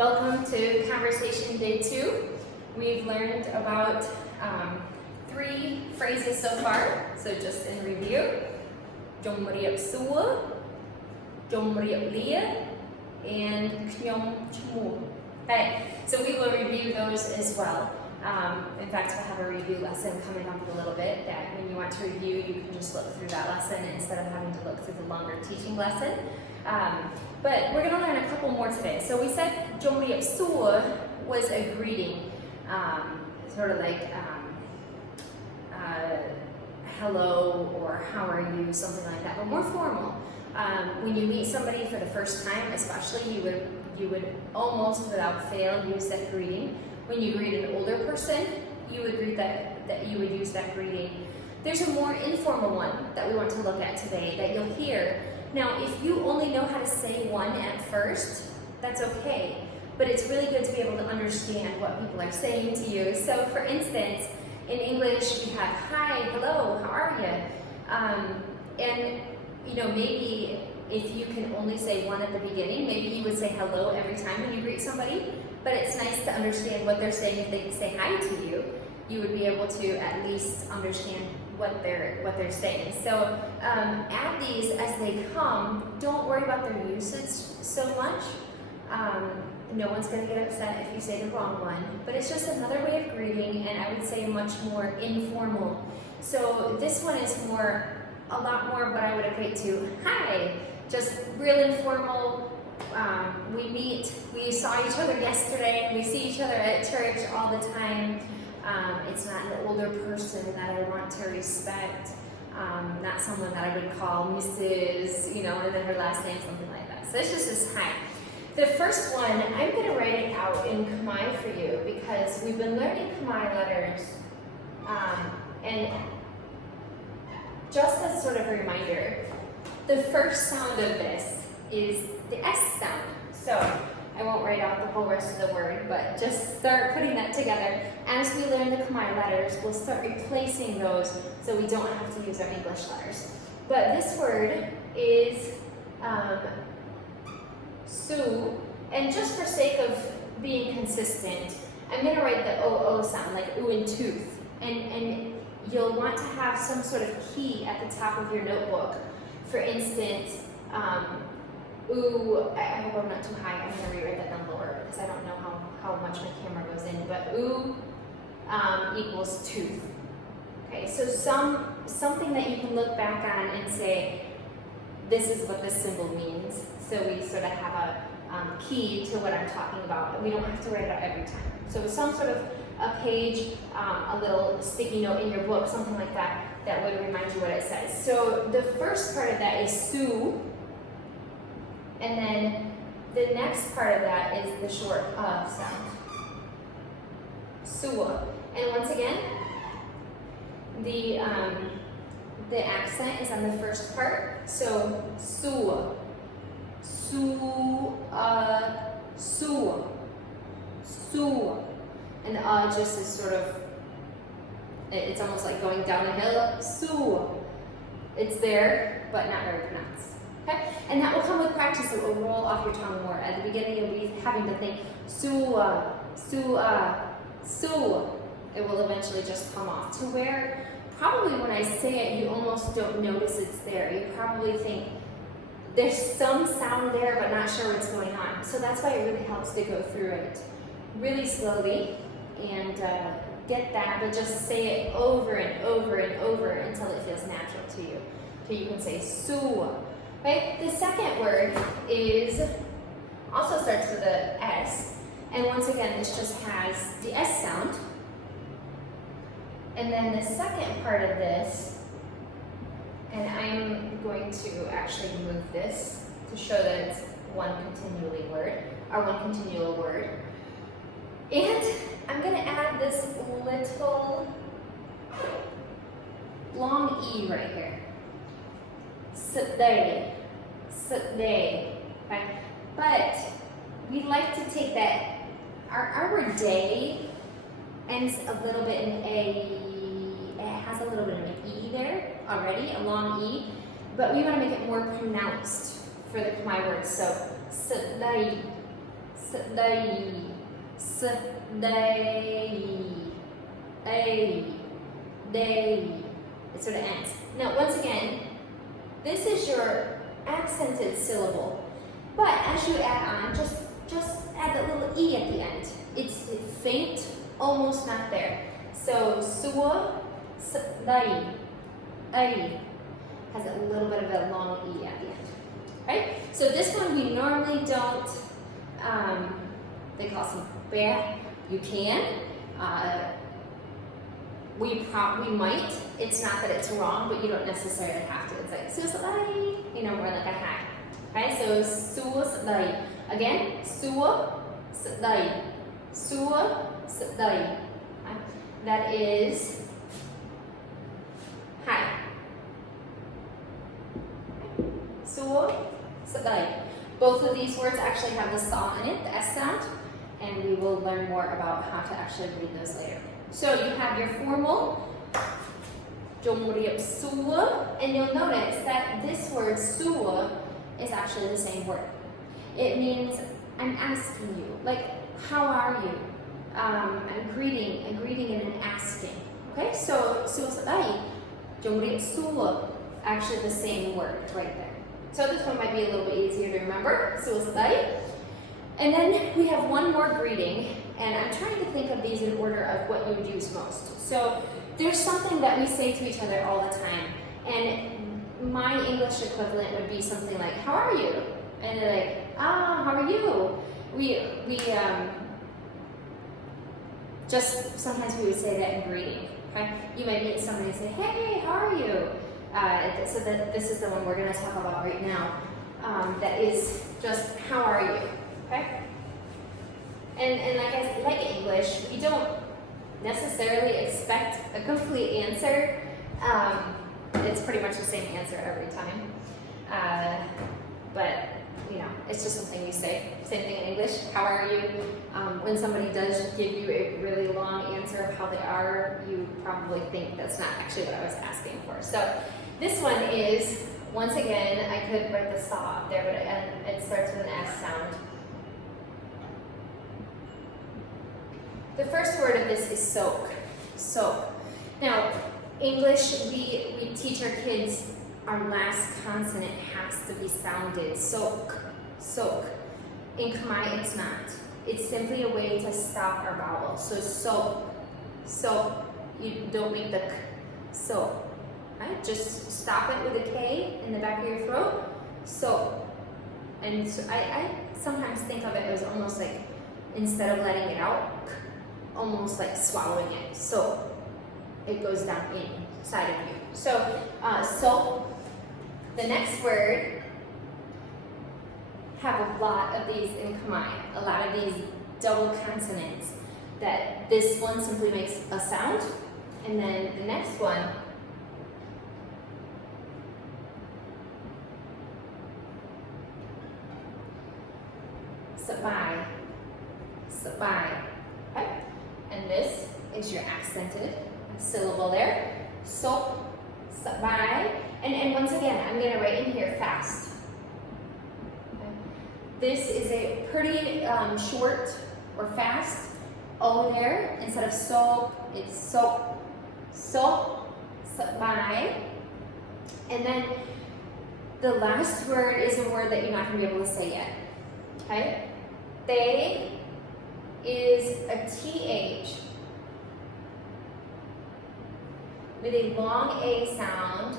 Welcome to Conversation Day 2. We've learned about 3 phrases so far, so just in review. Jom riep sua, Jom riep lia, and Knyom chmu. Okay, so we will review those as well. In fact, we'll have a review lesson coming up in a little bit that when you want to review, you can just look through that lesson instead of having to look through the longer teaching lesson. But we're going to learn a couple more today. So we said Jom riep sua was a greeting, sort of like hello or how are you, something like that, but more formal. When you meet somebody for the first time, especially, you would almost without fail use that greeting. When you greet an older person, you would use that greeting. There's a more informal one that we want to look at today that you'll hear. Now, if you only know how to say one at first, that's okay. But it's really good to be able to understand what people are saying to you. So, for instance, in English, we have hi, hello, how are you? And maybe if you can only say one at the beginning, maybe you would say hello every time when you greet somebody. But it's nice to understand what they're saying. If they say hi to you, you would be able to at least understand what they're saying. So add these as they come. Don't worry about their usage so much. No one's going to get upset if you say the wrong one, but it's just another way of greeting, and I would say much more informal. So this one is a lot more what I would equate to hi, just real informal. We saw each other yesterday, we see each other at church all the time. It's not an older person that I want to respect, not someone that I would call Mrs., and then her last name, something like that. So it's just this hi. The first one, I'm going to write it out in Khmer for you because we've been learning Khmer letters, and just as sort of a reminder, the first sound of this is the S sound. So I won't write out the whole rest of the word, but just start putting that together. As we learn the Khmer letters, we'll start replacing those so we don't have to use our English letters. But this word is su, and just for sake of being consistent, I'm going to write the O sound, like oo and tooth. And you'll want to have some sort of key at the top of your notebook. For instance, ooh, I hope I'm not too high. I'm going to rewrite that down lower because I don't know how much my camera goes in. But ooh equals tooth. Okay, so something that you can look back on and say, this is what this symbol means. So we sort of have a key to what I'm talking about. We don't have to write it out every time. So some sort of a page, a little sticky note in your book, something like that, that would remind you what it says. So the first part of that is su. And then the next part of that is the short sound. Sua. And once again, the accent is on the first part. So sua. Sua. Sua. And the just is sort of, it's almost like going down a hill. Sua. It's there, but not very pronounced. Okay? And that will come with practice. It will roll off your tongue more. At the beginning, you'll be having to think, sua, sua, sua. It will eventually just come off to where probably when I say it, you almost don't notice it's there. You probably think there's some sound there, but not sure what's going on. So that's why it really helps to go through it really slowly and get that, but just say it over and over and over until it feels natural to you. So you can say sua. Right? The second word also starts with a S, and once again, this just has the S sound. And then the second part of this, and I'm going to actually move this to show that it's one continual word. And I'm going to add this little long E right here. Today, right? But we like to take that, our word day ends a little bit in a, it has a little bit of an E there already, a long E, but we want to make it more pronounced for the Khmer word. So, today, Stay. Stay. A. Day. It sort of ends. Now, once again, this is your accented syllable. But as you add on, just add that little E at the end. It's faint, almost not there. So, sua, stay. A. Has a little bit of a long E at the end. Right? So this one we normally don't, they call some bear. You can. We might. It's not that it's wrong, but you don't necessarily have to. It's like suasai, you know, more like a hat. Okay, so suasai. Again, suasai. Suasai. That is hi. Suasai. Both of these words actually have the saw in it, the S sound, and we will learn more about how to actually read those later. So you have your formal, sua, and you'll notice that this word sua is actually the same word. It means I'm asking you, like, how are you? I'm greeting and an asking. Okay, so suasai, sua, actually the same word right there. So this one might be a little bit easier to remember, suasai. And then we have one more greeting, and I'm trying to think of these in order of what you would use most. So there's something that we say to each other all the time, and my English equivalent would be something like, how are you? And they're like, how are you? We just, sometimes we would say that in greeting, okay? You might meet somebody and say, hey, how are you? So this is the one we're gonna talk about right now. That is just, how are you? Okay? And like English, we don't necessarily expect a complete answer. It's pretty much the same answer every time. But, you know, it's just something you say. Same thing in English, how are you? When somebody does give you a really long answer of how they are, you probably think that's not actually what I was asking for. So this one is, once again, I could write the saw up there, but it starts with an S sound. The first word of this is soak. Soak. Now, English, we teach our kids our last consonant has to be sounded. Soak. Soak. In Khmer, it's not. It's simply a way to stop our vowel. So soak. Soak. You don't make the k. Soak. Right? Just stop it with a K in the back of your throat. Soak. And so I sometimes think of it as almost like, instead of letting it out, almost like swallowing it. So it goes down inside of you. So, so the next word, have a lot of these in Khmer, a lot of these double consonants, that this one simply makes a sound, and then the next one sabai, sabai. Okay? And this is your accented syllable there. Soap, sabai. And once again, I'm going to write in here fast. Okay? This is a pretty short or fast O there. Instead of soap, it's soap, soap, sabai. And then the last word is a word that you're not going to be able to say yet. Okay? They is a TH with a long A sound.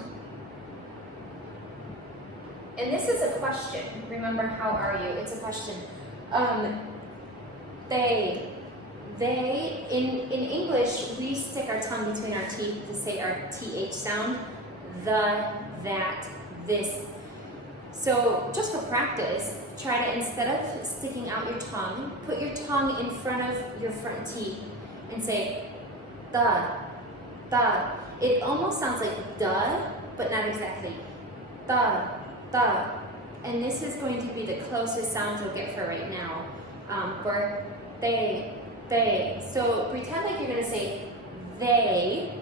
And this is a question. Remember, how are you? It's a question. They, in English, we stick our tongue between our teeth to say our TH sound. The, that, this. So just for practice, try to, instead of sticking out your tongue, put your tongue in front of your front teeth and say the. It almost sounds like duh, but not exactly. The. And this is going to be the closest sound you'll get for right now. For they. So pretend like you're going to say they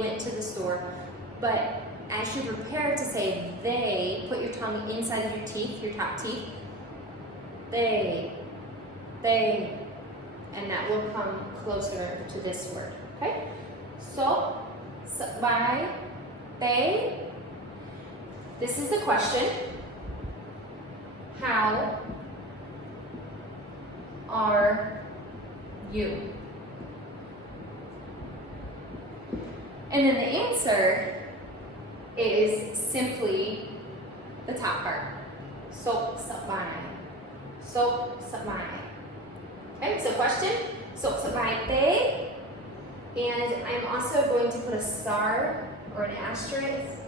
went to the store, but as you prepare to say they, put your tongue inside of your teeth, your top teeth, they, and that will come closer to this word, okay? So, by, they. This is the question. How are you? And then the answer is simply the top part. So, by. So, by. Okay, so question. So, by, they. And I'm also going to put a star or an asterisk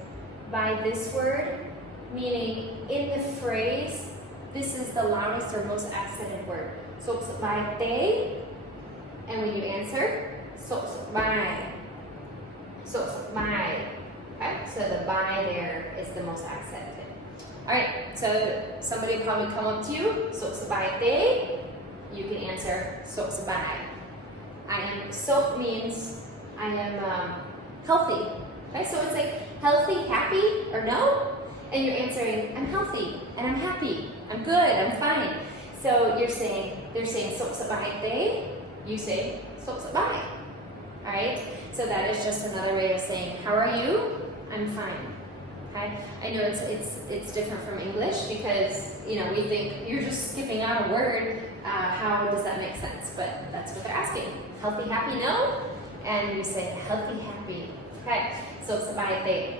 by this word, meaning in the phrase, this is the loudest or most accented word. So, by, they. And when you answer, so, by. So, by. Okay, so the by there is the most accented. All right, so somebody probably come up to you, so, by, they. You can answer, so, by. I am, so means I am healthy. Okay, so it's like healthy, happy, or no? And you're answering, I'm healthy, and I'm happy, I'm good, I'm fine. So they're saying, so, by, they. You say, so, by. All right, so that is just another way of saying, how are you? I'm fine. Okay, I know it's different from English because we think you're just skipping out a word. How does that make sense? But that's what they're asking. Healthy, happy, no? And you say healthy, happy. Okay, so it's by they.